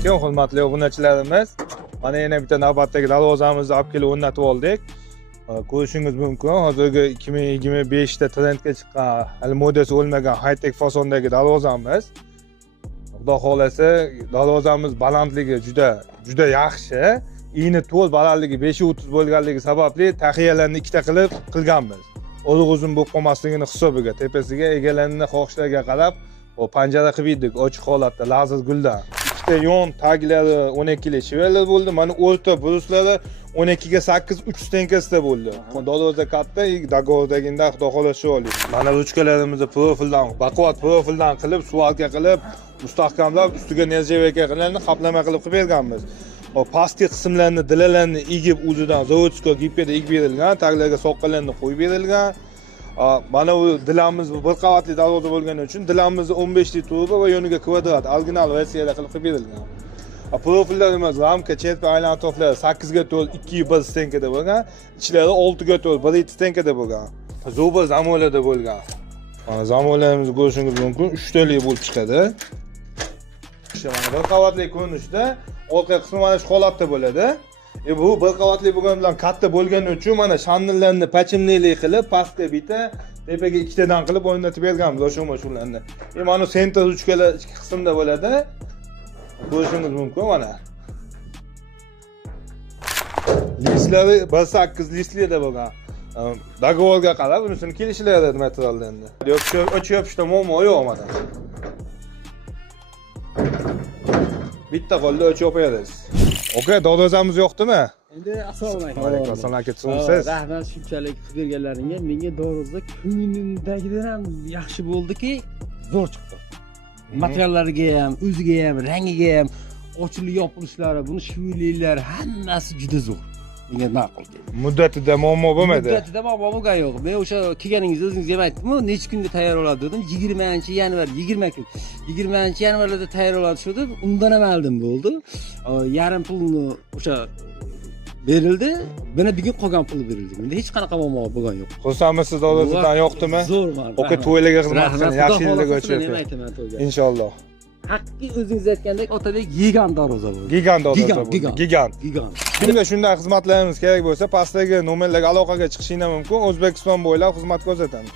alaykum, hurmatli obunachilarimiz. Mana yana bitta navbatdagi darvozamizni olib kelib o'rnatib oldik. Ko'rishingiz mumkin, hozirgi 2025 da trendga chiqqan, hali modasi o'lmagan high-tech fasondagi darvozamiz. Xudo xolasa, darvozamiz balandligi juda yaxshi. Eni to'l balandligi 5.30 bo'lganligi sababli taxiyalarni ikkita qilib qilganmiz. Uzun bo'lib qolmasligini hisobiga tepasiga egalarning xohishlariga qarab panjara qilib yedik ochiq holatda lazer guldan. Ikkita yon taglari 12 li shiveler bo'ldi. Mana o'rta bruslari 12 ga 8 3 stenkasida bo'ldi. Darvoza katta, dogovordagidan xudo xolasa oldik. Mana ruchkalarimizni profildan, baquvvat profildan qilib, suvalka qilib, mustahkamlab, ustiga nerjevekalarni qaplama qilib berganmiz. O pastki qismlarni, dilalarni egib o'zidan zavodskiy gipkada egib berilgan, taglarga soqqalarni qo'yib berilgan. Mana bu dilamiz bir qavatli darvoza bo'lgani uchun dilamizni 15 li turba va yoniga kvadrat original versiyada qilib berilgan. Profillarimiz ramka, cherpa aylantovlar 8 ga to'l 2.1 stenkada bo'lgan, ichlari 6 ga to'l 1.2 stenkada bo'lgan. Zoba zamonlarda bo'lgan. Mana zamonlarimizni ko'rishingiz mumkin, 3 tali bo'lib chiqadi. Mana bir qavatli ko'rinishda orqa qismi mana shu holatda bo'ladi. Bu bir qavatli bo'lgani bilan katta bo'lgani uchun mana shandillarni pachimnilik qilib, pastga bitta, tepaga ikkitadan qilib o'rnatib berganmiz o'sha-o'shalarni. Mana center ruchkalar ichki qismda bo'ladi. Ko'rishingiz mumkin mana. Listlari 1.8 listlarda bo'lgan. Dogovorga qarab unisini kelishiladi materiallarni. O'chib muammo yo'q mana. Bitta qo'lda o'chib berasiz. Okey, darvozamiz yo'qdimi? Endi assalomu alaykum. Alaykum assalom aka, siz. Rahmat shunchalik qilib berganlaringga. Menga darvozda ko'nglimdagidan ham yaxshi bo'ldiki, zo'r chiqdi. Materiallariga ham, o'ziga ham, rangiga ham, ochilib yopilishlari, buni shiviliklari hammasi juda zo'r. Menga ma'qul keldi. Muddatida muammo bo'lmadi. Muddatida muammo bo'lgan yo'q. Men o'sha kelganingizda o'zingiz ham aytdim-ku, necha kunda tayyor bo'ladi dedim. 20-yanvar, 20 kun. 20-yanvarlarda tayyor bo'ladi shu deb, undan ham aldim bo'ldi. Yarim pulni o'sha berildi. Bana bir gün qolgan pul berildi. Menda hech qanaqa muammo bo'lgan yo'q. Xursandmisiz darvozadan yo'qdimi? Zo'rman. Okey, to'ylarga xizmat qiling, yaxshi yillarga o'chib. Inshaalloh. Haqqi o'zingiz aytgandek Otabek gigant darvoza bo'ldi. Gigant darvoza bo'ldi. Gigant. Kimga shunday xizmatlarimiz kerak bo'lsa, pastdagi nomerlarga aloqaga chiqishingiz mumkin. O'zbekiston bo'ylab xizmat ko'rsatamiz.